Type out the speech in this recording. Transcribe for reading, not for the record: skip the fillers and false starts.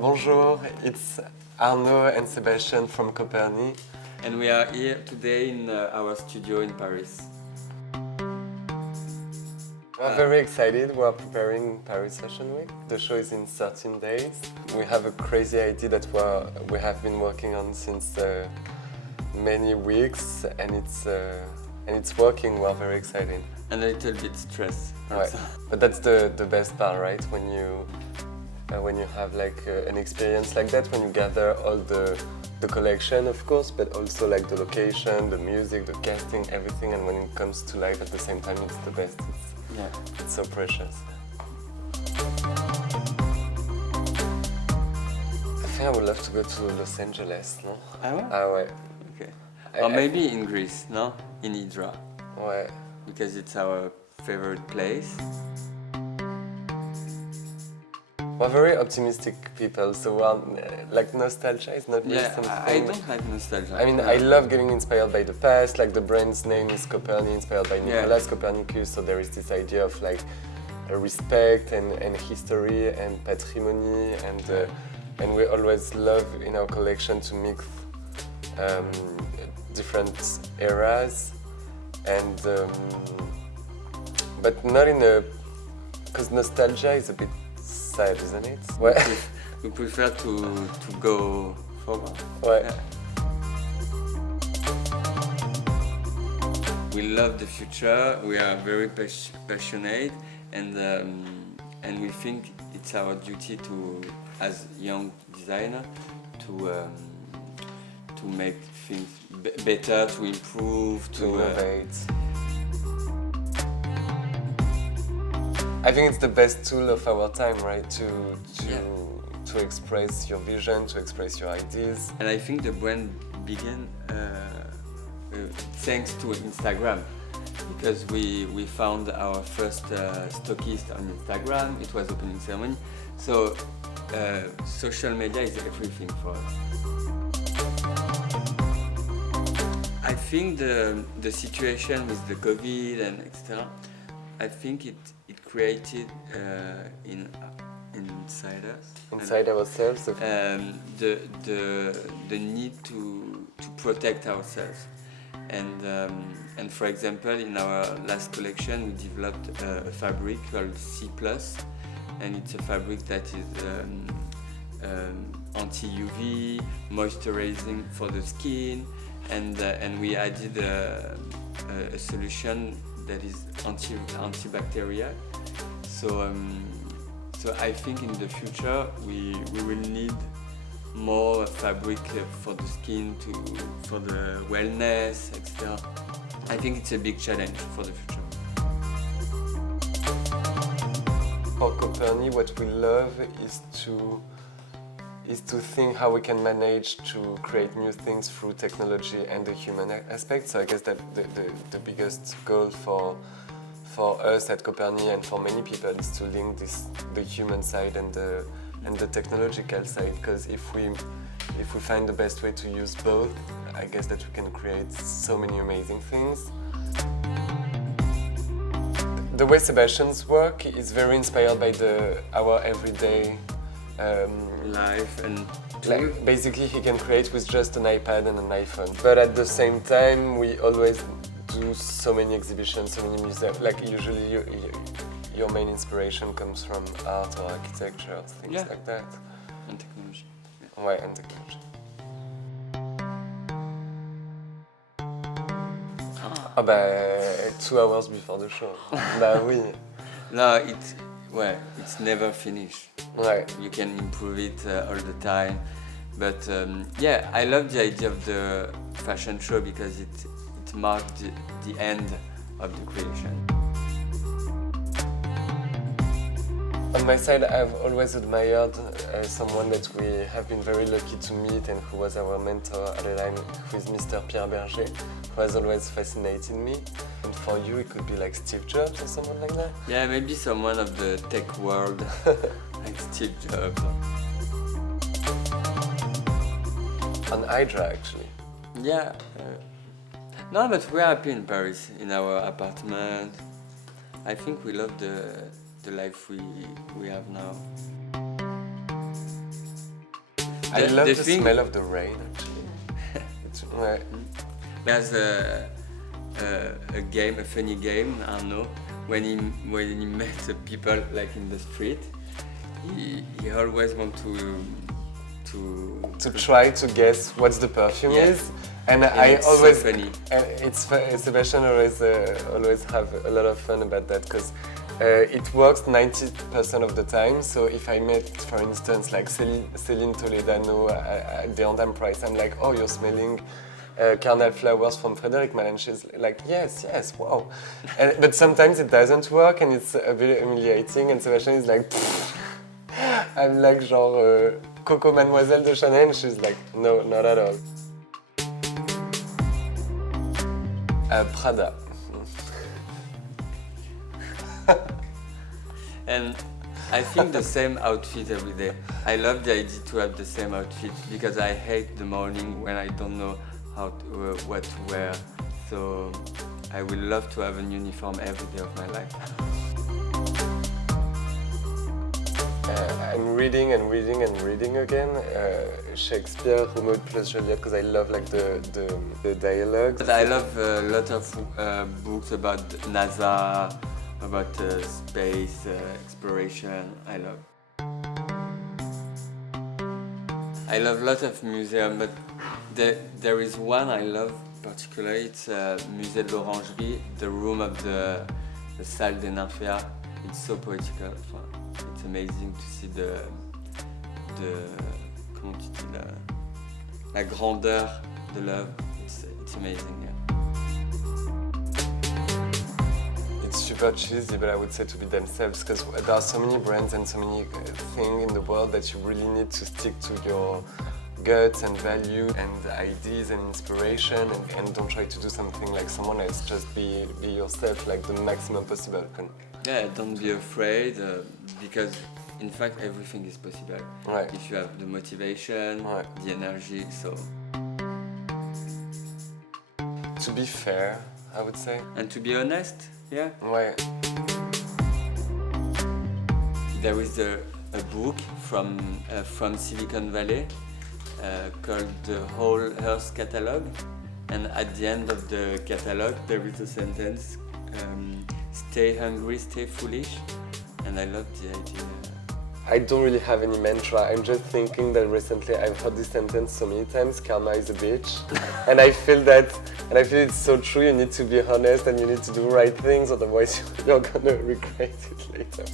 Bonjour, it's Arnaud and Sébastien from Coperni. And we are here today in our studio in Paris. We're very excited. We are preparing Paris Fashion Week. The show is in 13 days. We have a crazy idea that we have been working on since many weeks, and it's working. We're very excited. And a little bit stressed. Right. But that's the best part, right? When you have like an experience like that, when you gather all the collection, of course, but also like the location, the music, the casting, everything, and when it comes to life at the same time, it's the best. It's so precious. I think I would love to go to Los Angeles, no? Ah ouais? Ah ouais. Okay. Or maybe in Greece, no? In Hydra. Ouais. Because it's our favorite place. We're very optimistic people, so like nostalgia is not really something. I don't like nostalgia. I mean, I love getting inspired by the past. Like the brand's name is Coperni, inspired by Nicolas Copernicus. So there is this idea of like respect and history and patrimony, and we always love in our collection to mix different eras, and but not in a, because nostalgia is a bit sad, isn't it? We prefer to go forward. Ouais. Yeah. We love the future. We are very passionate, and we think it's our duty to, as young designer, to make things better, to improve, to innovate. I think it's the best tool of our time, right? To express your vision, to express your ideas. And I think the brand began thanks to Instagram, because we found our first stockist on Instagram. It was opening ceremony, so social media is everything for us. I think the situation with the COVID and etc. I think it created inside us. Inside ourselves. The need to protect ourselves. And for example, in our last collection, we developed a fabric called C+, and it's a fabric that is anti-UV, moisturizing for the skin, and we added a solution that is antibacterial. So I think in the future we will need more fabric for the skin, for the wellness, etc. I think it's a big challenge for the future. For Coperni, what we love is to think how we can manage to create new things through technology and the human aspect. So I guess that the biggest goal for us at Coperni and for many people is to link the human side and the technological side. Because if we find the best way to use both, I guess that we can create so many amazing things. The way Sebastian's work is very inspired by our everyday life, and like, basically he can create with just an iPad and an iPhone. But at the same time, we always do so many exhibitions, so many museums. Like usually your main inspiration comes from art or architecture, things like that. And technology. Ouais, and technology. Ah bah, 2 hours before the show. Bah oui. No, it's never finished. Right. You can improve it all the time, but I love the idea of the fashion show because it marked the end of the creation. On my side, I've always admired someone that we have been very lucky to meet and who was our mentor at the time, who is Mr. Pierre Berger, who has always fascinated me. And for you, it could be like Steve Jobs or someone like that? Yeah, maybe someone of the tech world, like Steve Jobs. On Hydra, actually. Yeah. No, but we're happy in Paris, in our apartment. I think we love the life we have now. I love the smell of the rain, actually. Ouais. There's a funny game, Arnaud, when he met the people like in the street, he always want to try to guess what the perfume is, and I always so funny. Sébastien always have a lot of fun about that because it works 90% of the time. So if I met, for instance, like Céline Toledano at the Andam Price, I'm like, oh, you're smelling carnal flowers from Frédéric Mal, and she's like, yes, wow. But sometimes it doesn't work and it's a bit humiliating, and Sébastien is like, I'm like genre Coco Mademoiselle de Chanel, she's like, no, not at all. Prada. And I think the same outfit every day. I love the idea to have the same outfit because I hate the morning when I don't know what to wear. So I would love to have a uniform every day of my life. I'm reading again Shakespeare, Romeo plus Juliet, because I love like the dialogue. But I love a lot of books about NASA, about space exploration. I love lots of museums, but there is one I love particularly. It's Musée de l'Orangerie, the room of the Salle des Nymphéas. It's so poetical. It's amazing to see comment tu dis, la grandeur de l'œuvre. It's amazing. Yeah. It's super cheesy, but I would say to be themselves, because there are so many brands and so many things in the world that you really need to stick to your guts and value and ideas and inspiration, and don't try to do something like someone else. Just be yourself, like the maximum possible. Yeah, don't be afraid, because in fact everything is possible. Right. If you have the motivation, right, the energy, so. To be fair, I would say. And to be honest, yeah. Right. There is a book from Silicon Valley called the Whole Earth Catalog, and at the end of the catalog there is a sentence, stay hungry, stay foolish, and I love the idea. I don't really have any mantra. I'm just thinking that recently I've heard this sentence so many times, karma is a bitch. And I feel it's so true. You need to be honest and you need to do right things, otherwise you're gonna regret it later.